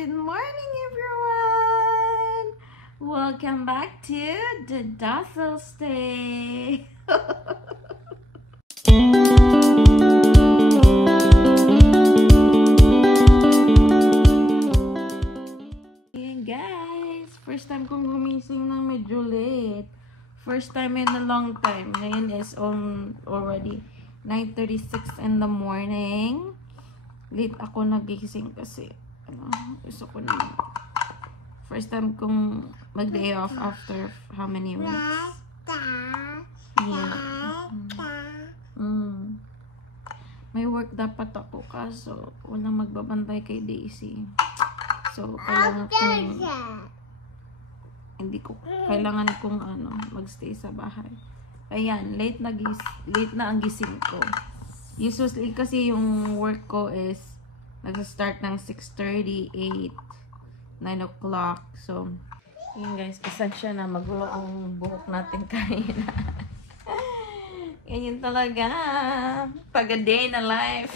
Good morning, everyone! Welcome back to the Docile Stay. Ayan guys, first time kong gumising ng medyo late. First time in a long time. Ngayon is already 9:36 in the morning. Late ako nagising kasi gusto ko na. First time kong mag-day off after how many weeks? Yeah. May work dapat ako kaso walang magbabantay kay Daisy. So, kailangan kong magstay sa bahay. Ayan, late na ang gising ko. Usually kasi yung work ko is nag-start ng 6:30, 8, 9 o'clock. So, yun guys, pasensya na magulo ang buhok natin kanina. Ganyan talaga. Pag a day na life.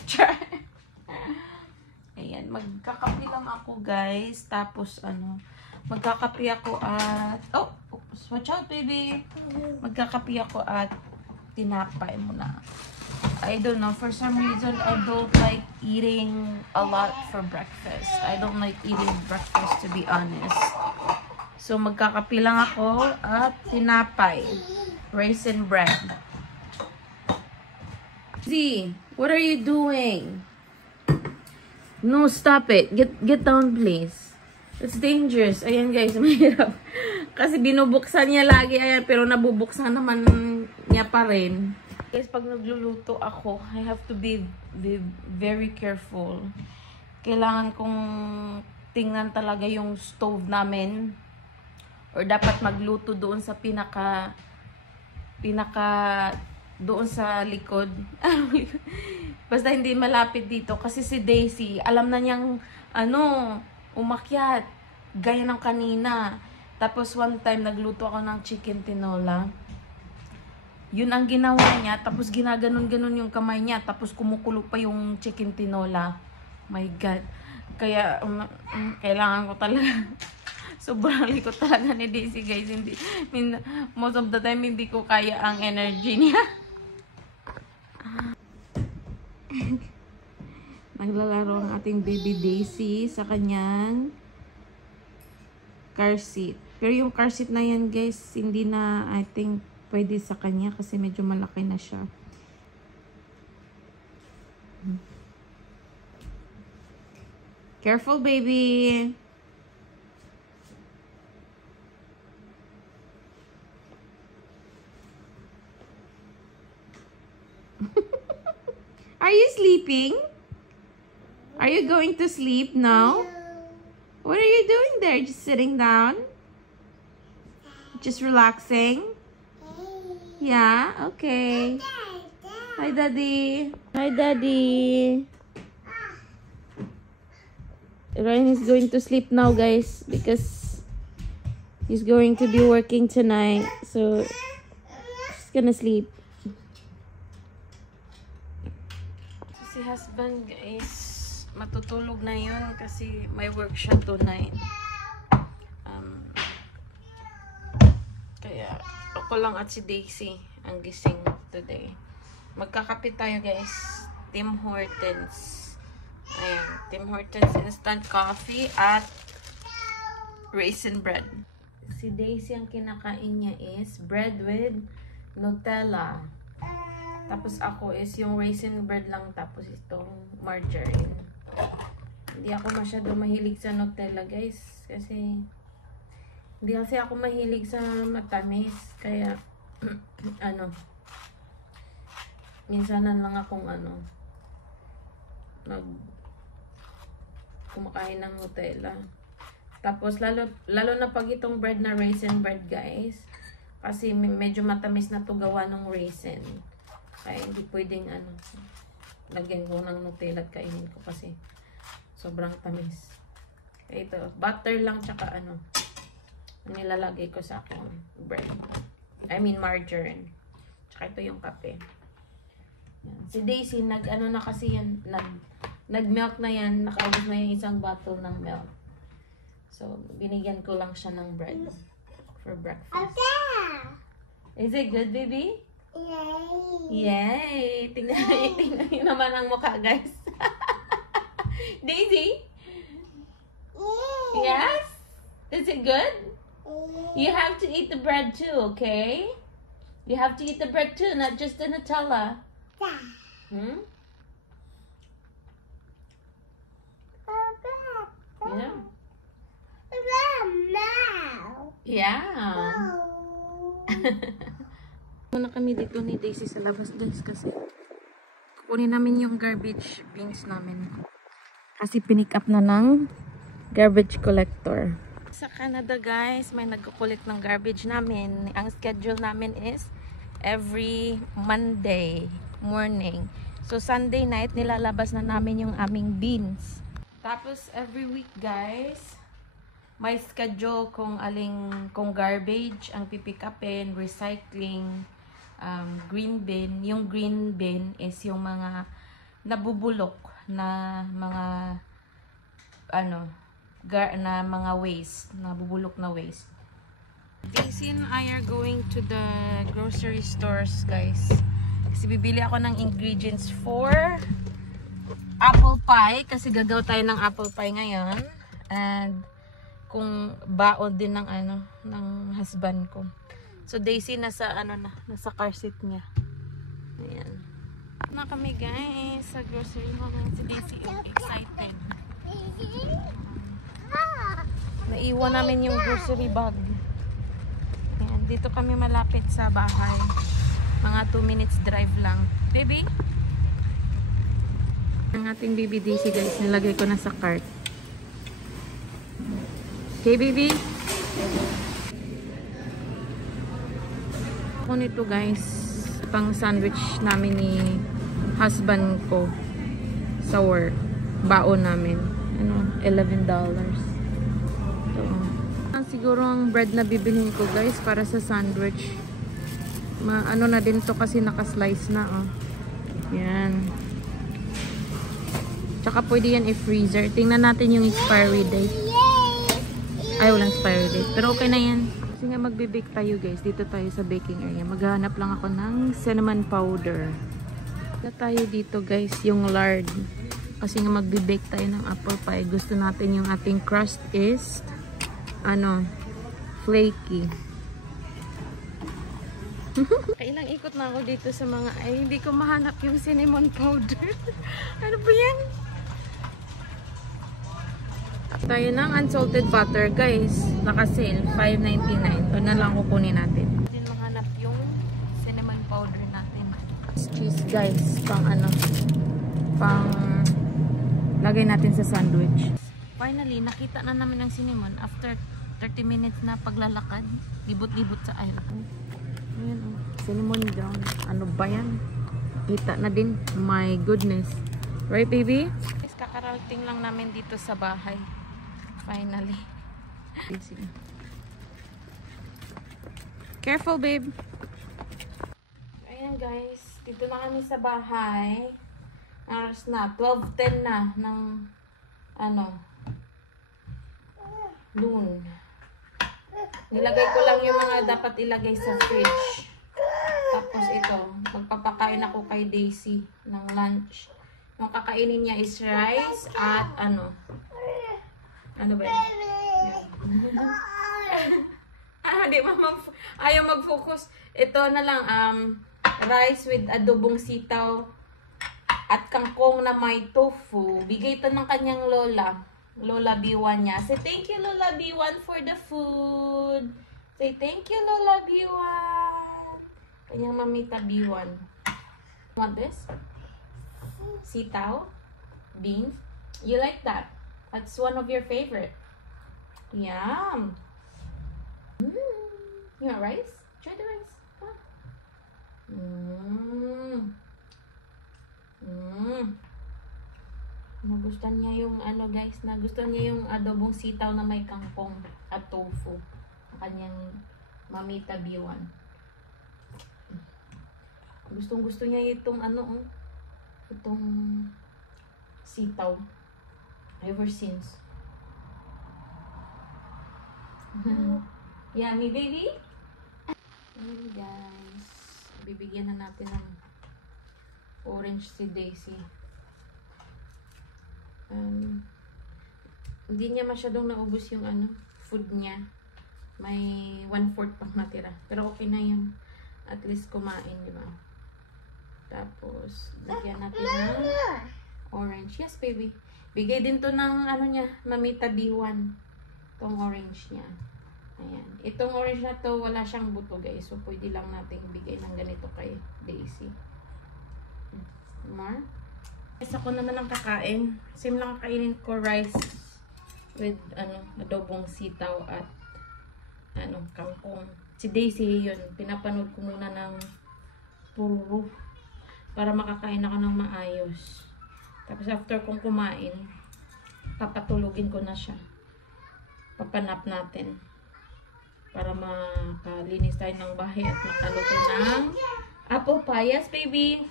Ayan, magkakapi lang ako guys. Tapos magkakapi ako at watch out baby. Magkakapi ako at tinapay muna. I don't know, for some reason I don't like eating a lot for breakfast. I don't like eating breakfast to be honest. So magkakapi lang ako at tinapay. Raisin bread. Z, what are you doing? No, stop it. Get down please. It's dangerous. Ayan guys, mahirap. Kasi binubuksan niya lagi. Ayan, pero nabubuksan naman niya pa rin. Guys, pag nagluluto ako, I have to be very careful. Kailangan kong tingnan talaga yung stove namin. Or dapat magluto doon sa pinaka doon sa likod. Basta hindi malapit dito. Kasi si Daisy, alam na niyang umakyat. Gaya ng kanina. Tapos one time, nagluto ako ng chicken tinola. Yun ang ginawa niya. Tapos ginaganon-ganon yung kamay niya. Tapos kumukulo pa yung chicken tinola. My God. Kaya, kailangan ko talaga. Sobrang likot talaga ni Daisy, guys. Most of the time, hindi ko kaya ang energy niya. Naglalaro ang ating baby Daisy sa kanyang car seat. Pero yung car seat na yan, guys, hindi na, I think, pwede sa kanya kasi medyo malaki na siya. Careful, baby! Are you sleeping? Are you going to sleep now? What are you doing there? Just sitting down? Just relaxing? Yeah? Okay. Hi, Daddy. Hi, Daddy. Ryan is going to sleep now, guys, because he's going to be working tonight. So, he's gonna sleep. Si husband, guys, matutulog na yun kasi may work siya tonight. Kaya, ako lang at si Daisy ang gising today. Magkakapit tayo guys. Tim Hortons. Ayan. Tim Hortons instant coffee at raisin bread. Si Daisy ang kinakain niya is bread with Nutella. Tapos ako is yung raisin bread lang. Tapos itong margarine. Hindi ako masyado mahilig sa Nutella guys. Hindi kasi ako mahilig sa matamis. Kaya, minsanan lang akong kumakain ng Nutella. Tapos, lalo na pag itong bread na raisin bread, guys. Kasi medyo matamis na to gawa ng raisin. Kaya hindi pwedeng, lagyan ko ng Nutella at kainin ko kasi sobrang tamis. Kaya ito, butter lang tsaka nilalagay ko sa akong bread. I mean margarine. Tsaka ito yung kape. Yan. Si Daisy, na kasi yan, nag-milk na yan. Nakaubos na yung isang bottle ng milk. So, binigyan ko lang siya ng bread for breakfast. Is it good, baby? Yay! Yay! Tingnan niyo naman ang mukha, guys. Daisy? Yes? Is it good? You have to eat the bread too, okay? You have to eat the bread too, not just the Nutella. Hmm? Yeah. Yeah. Muna kami dito ni Daisy sa labas, guys, kasi kukunin namin yung garbage bins namin. Kasi pinick up na ng garbage collector. Sa Canada, guys, may nagkukulit ng garbage namin. Ang schedule namin is every Monday morning. So, Sunday night, nilalabas na namin yung aming bins. Tapos, every week, guys, may schedule kung garbage ang pipick upin, recycling, green bin. Yung green bin is yung mga nabubulok na mga mga waste, nabubulok na waste. Daisy and I are going to the grocery stores, guys. Kasi bibili ako ng ingredients for apple pie, kasi gagawa tayo ng apple pie ngayon. And kung baon din ng ng husband ko. So Daisy nasa nasa car seat niya. Ayan. Na kami, guys, sa grocery mall. Si Daisy excited. Naiwan namin yung grocery bag. Ayan, dito kami malapit sa bahay. Mga 2 minutes drive lang. Baby? Ang ating baby Daisy, guys, nilagay ko na sa cart. Okay, baby? Ako nito, guys, pang sandwich namin ni husband ko sa work. Baon namin. $11. So, siguro ang bread na bibilhin ko, guys, para sa sandwich. Na din to kasi naka-slice na, oh. Yan. Tsaka pwede yan i-freezer. Tingnan natin yung expiry date. Ay, walang expiry date. Pero okay na yan. Kasi nga magbe-bake tayo, guys. Dito tayo sa baking area. Maghahanap lang ako ng cinnamon powder. Tayo dito, guys, yung lard. Kasi nga magbe-bake tayo ng apple pie. Gusto natin yung ating crust is flaky. Kailang ikot na ako dito sa mga hindi ko mahanap yung cinnamon powder. Ano ba yan? Tayo ng unsalted butter, guys. Naka-sale, $5.99. Ito na lang kukunin natin. Hindi mahanap yung cinnamon powder natin. Cheese, guys. Pang lagay natin sa sandwich. Finally, nakita na namin ang cinnamon after 30 minutes na paglalakad. Libot-libot sa aisle. Ayan, oh. Cinnamon down. Ano ba yan? Kita na din. My goodness. Right, baby? Kakarating lang namin dito sa bahay. Finally. Careful, babe. Ayan, guys. Dito na kami sa bahay. Oras na. 12:10 na ng noon. Nilagay ko lang yung mga dapat ilagay sa fridge. Tapos ito, magpapakain ako kay Daisy ng lunch. Yung kakainin niya is rice at ano ba yun? Di mama, ayaw mag-focus. Ito na lang, rice with adobong sitaw at kangkong na may tofu. Bigay ito ng kanyang Lola B1 niya. Say thank you, Lola B1, for the food. Say thank you, Lola B1. Kanyang mamita B1. Want this? Sitaw? Beans? You like that? That's one of your favorite. Yum. You want rice? Try the rice. Come on. Nagustuhan niya yung guys, nagustuhan niya yung adobong sitaw na may kangkong at tofu. Ang kanyang mamita B1. Gustong-gusto niya itong itong sitaw ever since. Yummy, baby? Ayan, guys. Bibigyan na natin ng orange si Daisy. Hindi niya masyadong naubos yung food niya. May 1/4 pang natira. Pero okay na yun. At least kumain, di ba? Tapos, lagyan natin ng orange. Yes, baby. Bigay din to ng niya, Mamita B1. Itong orange niya. Ayan. Itong orange na to, wala siyang buto, guys. So, pwede lang natin bigay ng ganito kay Daisy. More. Guys, ako naman ang kakain. Same lang kakainin ko rice with adobong sitaw at kangkong. Si Daisy yun, pinapanood ko muna ng puro para makakain ako ng maayos. Tapos after kong kumain, papatulugin ko na siya. Papanap natin para makalinis tayo ng bahay at makaluto ng apple pie. Yes, baby!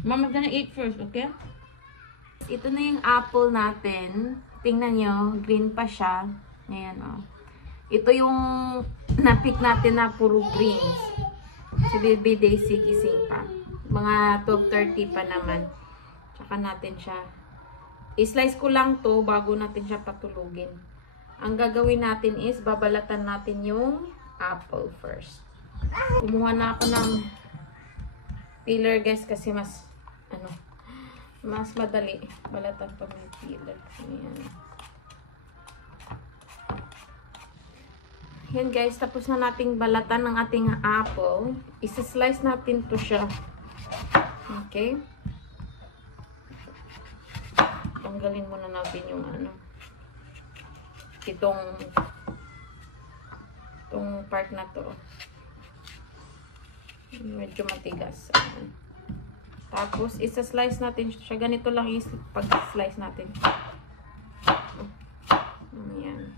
Mama's gonna eat first, okay? Ito na yung apple natin. Tingnan nyo, green pa siya. Ayan, oh. Ito yung na-pick natin na puro greens. Si Baby Daisy gising pa. Mga 12:30 pa naman. Tsaka natin siya. I-slice ko lang to bago natin siya patulugin. Ang gagawin natin is babalatan natin yung apple first. Kumuha na ako ng peeler, guys, kasi mas madali balatan pag may peeler. Ayan. Yan, guys, tapos na nating balatan ng ating apple. Isa-slice natin to siya. Okay? Tanggalin muna natin yung itong part na to. Medyo matigas. Tapos, isa-slice natin siya. Ganito lang yung pag-slice natin. Ayan.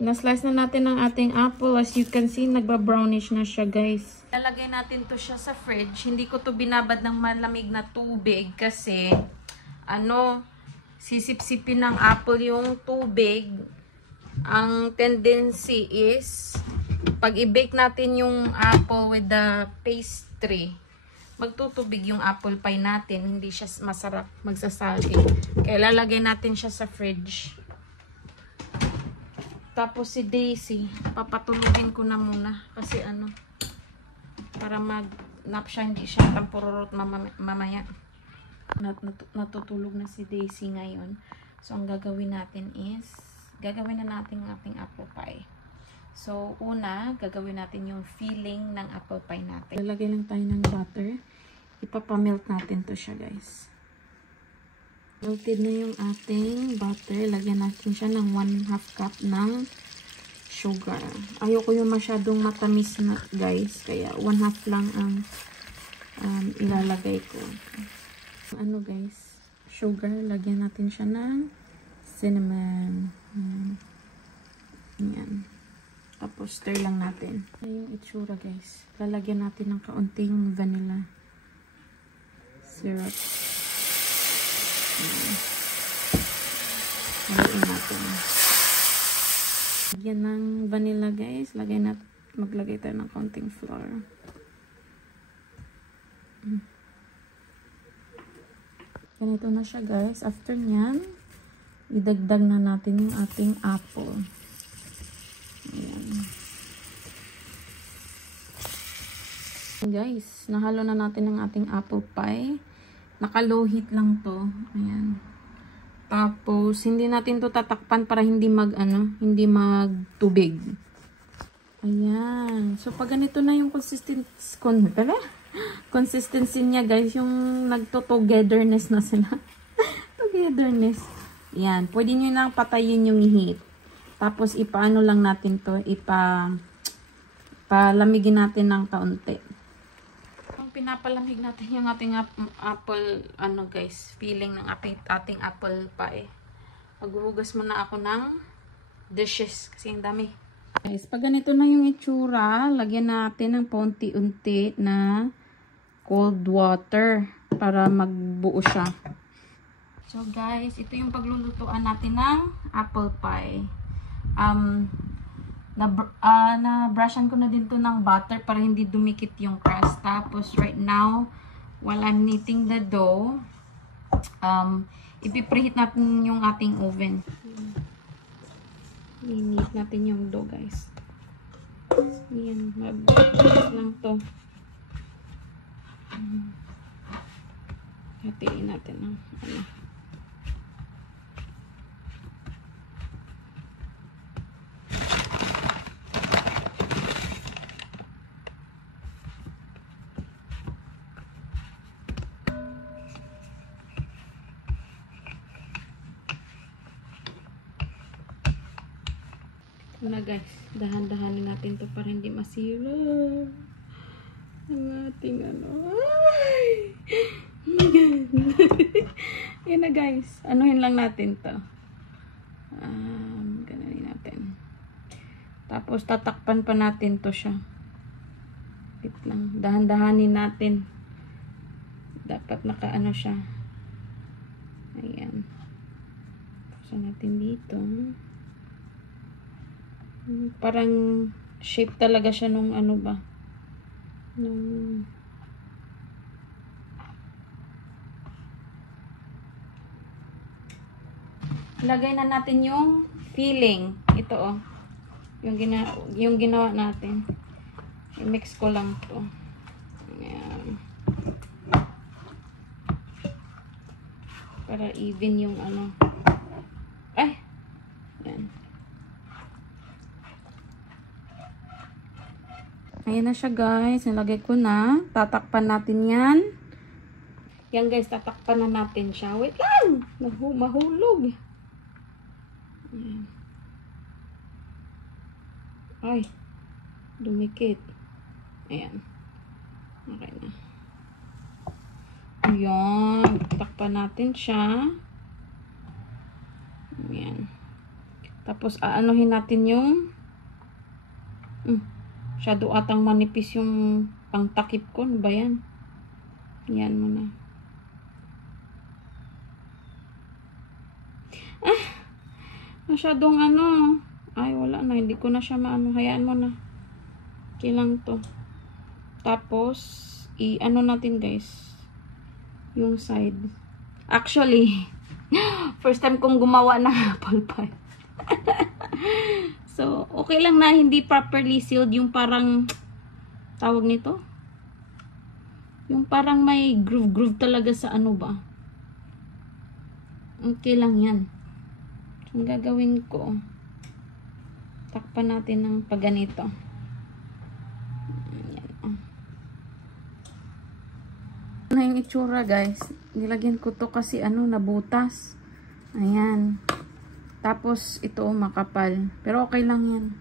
Na-slice na natin ang ating apple. As you can see, nagba-brownish na siya, guys. Lalagay natin to siya sa fridge. Hindi ko to binabad ng malamig na tubig kasi, sisip-sipin ng apple yung tubig. Ang tendency is, pag i-bake natin yung apple with the pastry, magtutubig yung apple pie natin. Hindi siya masarap magsasaging. Kaya lalagay natin siya sa fridge. Tapos si Daisy, papatulugin ko na muna. Kasi para mag-nap siya, hindi siya tampururot mamaya. Natutulog na si Daisy ngayon. So, ang gagawin natin is, gagawin na natin ang ating apple pie. So, una, gagawin natin yung filling ng apple pie natin. Lalagay lang tayo ng butter. Ipapamelt natin to siya, guys. Melted na yung ating butter. Lagyan natin siya ng 1/2 cup ng sugar. Ayoko yung masyadong matamis na, guys. Kaya 1/2 lang ang ilalagay ko. Guys, sugar. Lagyan natin siya ng cinnamon. Ayan. Tapos, stir lang natin. Ayan yung itsura, guys. Lalagyan natin ng kaunting vanilla syrup. Lagyan natin. Lagyan ng vanilla, guys. Maglagay tayo ng kaunting flour. Ganito na siya, guys. After nyan, idagdag na natin yung ating apple. Ayan. Guys, nahalo na natin ang ating apple pie. Naka-low heat lang to. Ayan. Tapos, hindi natin to tatakpan para hindi hindi magtubig. Ayan. So, pag ganito na yung consistency niya, guys, yung nagto-togetherness na sila. Togetherness. Ayan. Pwede nyo nang patayin yung heat. Tapos, ipaano lang natin to. Palamigin natin ng kaunti. Pinapalamig natin yung ating apple, guys, filling ng ating apple pie. Maghuhugas muna ako ng dishes kasi ang dami. Guys, pag ganito na yung itsura, lagyan natin ng paunti-unti na cold water para magbuo siya. So guys, ito yung paglulutuan natin ng apple pie. na-brushan ko na din to ng butter para hindi dumikit yung crust. Tapos, right now, while I'm kneading the dough, ipipreheat natin yung ating oven. I-knead natin yung dough, guys. Ayan, mabilis lang to. Hatiin natin ng ano. Na guys, dahan-dahanin natin to para hindi masira ang ating ano. Ay! Oh my God. Yan na guys, anuhin lang natin to. Gananin natin. Tapos tatakpan pa natin to siya. Wait lang, dahan-dahanin natin. Dapat nakaano siya. Ayan. Pusa natin dito. Parang shape talaga siya nung ano ba, nung lagay na natin yung filling. Ito oh, yung ginawa natin. I-mix ko lang to. Ayan. Para even yung ano. Ay! Ayan. Ayan na siya guys. Nilagay ko na. Tatakpan natin yan. Yan guys, tatakpan na natin siya. Wait lang! Mahulog. Ayan. Ay. Dumikit. Ayan. Okay na. Ayan. Tatakpan natin siya. Ayan. Tapos aanuhin natin yung shadow atang manipis yung pangtakip ko. Ano ba yan? Yan muna. Masyadong ano. Ay, wala na. Hindi ko na siya maano. Hayaan mo na. Okay lang to. Tapos, i-ano natin guys. Yung side. Actually, first time kong gumawa ng apple pie. So, okay lang na hindi properly sealed yung parang tawag nito. Yung parang may groove talaga sa ano ba. Okay lang yan. So, ang gagawin ko, takpan natin ng paganito. Ayan. Ano yung itsura guys? Nilagyan ko to kasi ano, nabutas. Ayan. Tapos, ito makapal. Pero okay lang yan.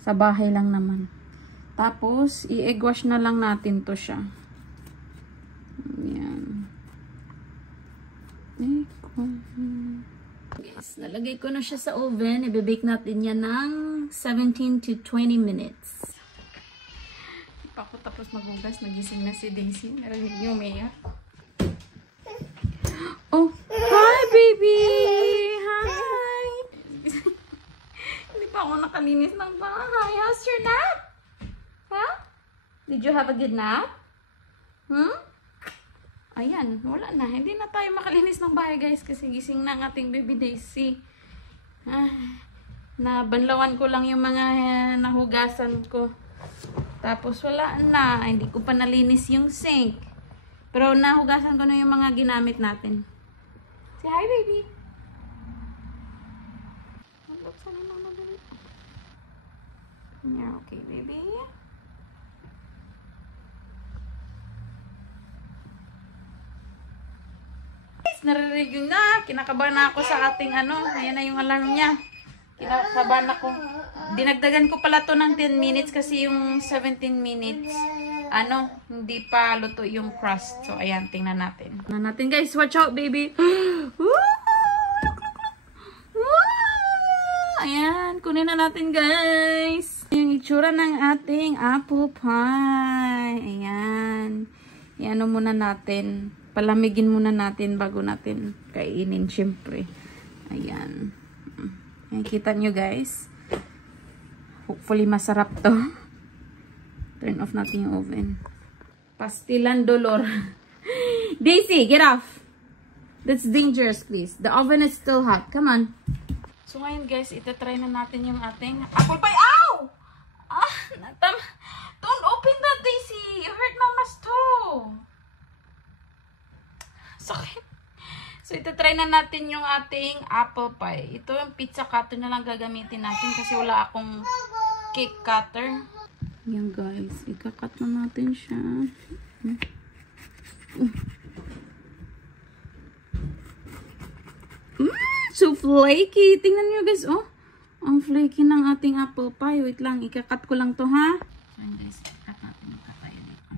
Sa bahay lang naman. Tapos, i-egg wash na lang natin to siya. Ayan. Guys, nalagay ko na siya sa oven. I-bake natin yan ng 17 to 20 minutes. Pa ako tapos magugas. Nagising na si Daisy. Narinig niyo, Maya. Oh, hi baby! Hi! Hindi pa ako nakalinis ng bahay. How's your nap? Huh? Did you have a good nap? Ayan, wala na. Hindi na tayo makalinis ng bahay guys kasi gising na ang ating baby Daisy. Nabanlawan ko lang yung mga nahugasan ko. Tapos wala na. Hindi ko pa nalinis yung sink. Pero nahugasan ko na yung mga ginamit natin. Say hi, baby. Yeah, okay, baby. Guys, naririnig na. Kinakabahan na ako sa ating ano. Ayan na yung alarm niya. Kinakabahan ako. Dinagdagan ko pala to ng 10 minutes kasi yung 17 minutes. Ano, hindi pa luto yung crust. So, ayan, tingnan natin. Tingnan natin, guys. Watch out, baby. Ayan, kunin na natin, guys. Yung itsura ng ating apple pie. Ayan. Iano muna natin. Palamigin muna natin bago natin kainin, syempre. Ayan. Ayan, kita nyo guys. Hopefully masarap to. Turn off natin yung oven. Pastilan dolor. Daisy, get off. That's dangerous, please. The oven is still hot. Come on. So ngayon guys, itatry na natin yung ating apple pie. Ow! Ah, don't open that, Daisy. You hurt Mama's toe. Sakit. So itatry na natin yung ating apple pie. Ito yung pizza cutter na lang gagamitin natin kasi wala akong cake cutter. Yan guys, ikakat na natin siya. So flaky. Tingnan nyo guys, oh. Ang flaky ng ating apple pie. Wait lang, ikakat ko lang to, ha? So yun guys, ikat natin yung katay dito.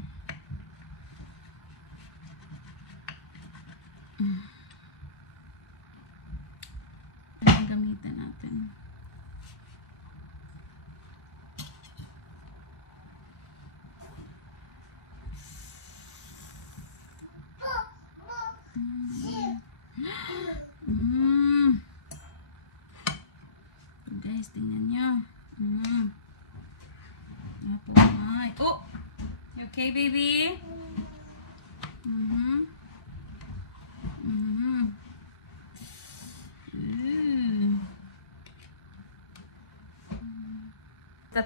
Ang gamitin natin. Guys, tingnan nyo. Apple pie. Oh! You okay, baby?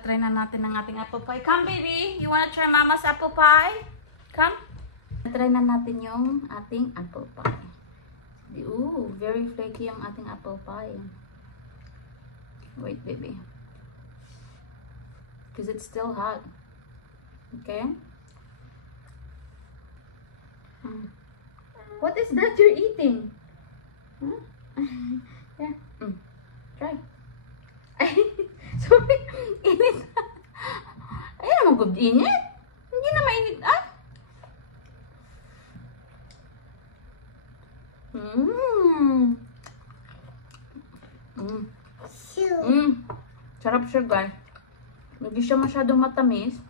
Try na natin ang ating apple pie. Come, baby! You wanna try Mama's apple pie? Come! Try na natin yung ating apple pie. Ooh, very flaky yung ating apple pie. Wait, baby. Because it's still hot. Okay? What is that you're eating? Huh? Yeah. Try. Sorry. Init. Ayun naman good init. Hindi na mainit. Ah? Sarap siya guys. Hindi siya masyadong matamis.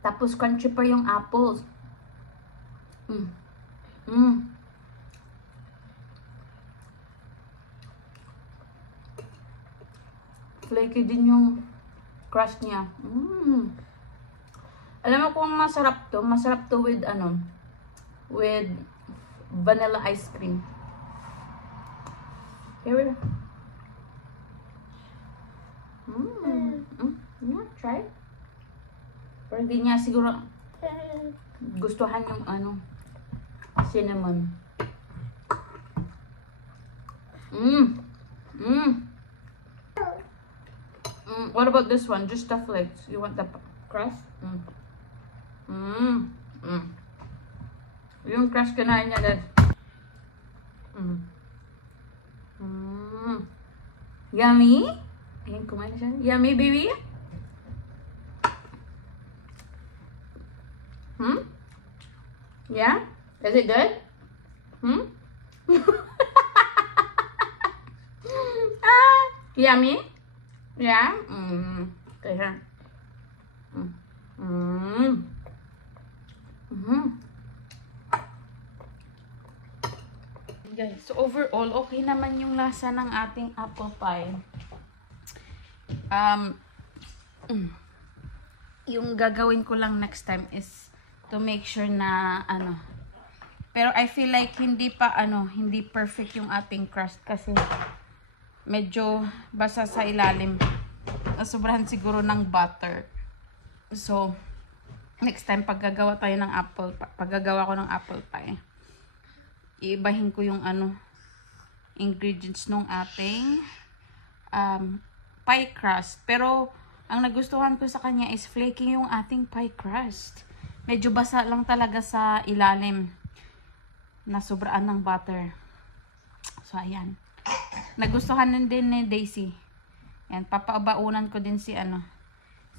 Tapos crunchy pa yung apples. Flaky din yung crust niya. Alam mo kung masarap to? Masarap to with ano? With vanilla ice cream. Here. Yeah, try. Pero hindi niya siguro gustuhan yung ano, cinnamon. What about this one? Just the flakes. You want the crust? Yung crust kinain niya guys. Yummy? Ayan, kumain na siya. Yummy, baby? Yeah? Is it good? Yummy? Yeah? Okay, here. Guys, so overall, okay naman yung lasa ng ating apple pie. Yung gagawin ko lang next time is to make sure na ano. Pero I feel like hindi perfect yung ating crust kasi medyo basa sa ilalim. Sobrahan siguro ng butter. So next time paggagawa ko ng apple pie, iibahin ko yung ingredients ng ating pie crust. Pero ang nagustuhan ko sa kanya is flaky yung ating pie crust. Medyo basa lang talaga sa ilalim. Nasobraan ng butter. So ayan. Nagustuhan din ni Daisy. Yan, papabaunan ko din si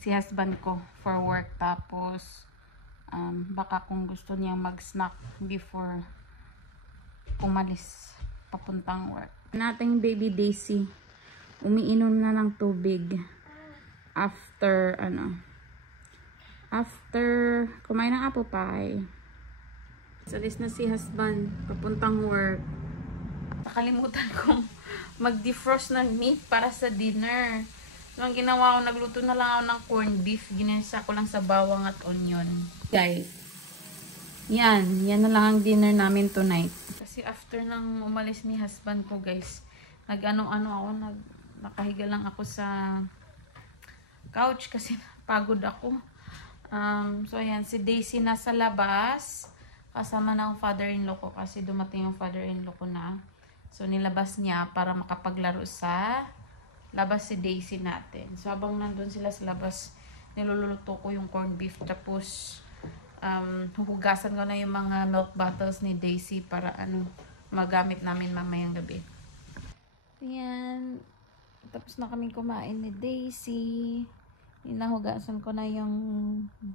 husband ko for work. Tapos baka kung gusto niya mag-snack before umalis papuntang work. Nating baby Daisy umiinom na ng tubig after kumain ng apple pie. So this na si husband papuntang work. Nakalimutan kong mag-defrost ng meat para sa dinner. So, ang ginawa ko, nagluto na lang ako ng corned beef. Ginisa ko lang sa bawang at onion. Guys, yan na lang ang dinner namin tonight. Kasi after nang umalis ni husband ko, guys, nag-ano-ano ako, nakahiga lang ako sa couch kasi pagod ako. So, ayan, si Daisy nasa labas. Kasama na ang father-in-law ko kasi dumating yung father-in-law ko na. So, nilabas niya para makapaglaro sa labas si Daisy natin. So, habang nandun sila sa labas, niluluto ko yung corned beef. Tapos, huhugasan ko na yung mga milk bottles ni Daisy para magamit namin mamayang gabi. Ayan. Tapos na kami kumain ni Daisy. Inahugasan ko na yung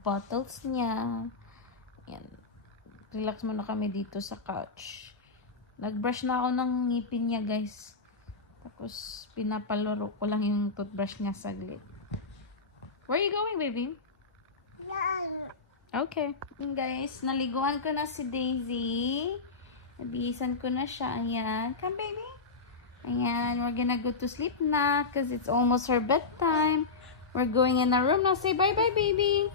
bottles niya. Ayan. Relax muna kami dito sa couch. Nag-brush na ako ng ngipin niya, guys. Tapos, pinapalaro ko lang yung toothbrush niya saglit. Where are you going, baby? Okay. Guys, naliguan ko na si Daisy. Nabihisan ko na siya. Ayan. Come, baby. Ayan. We're gonna go to sleep na because it's almost her bedtime. We're going in our room now. Say bye-bye, baby.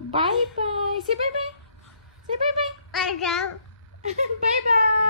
Bye-bye. Say bye-bye. Say bye-bye. Bye-bye.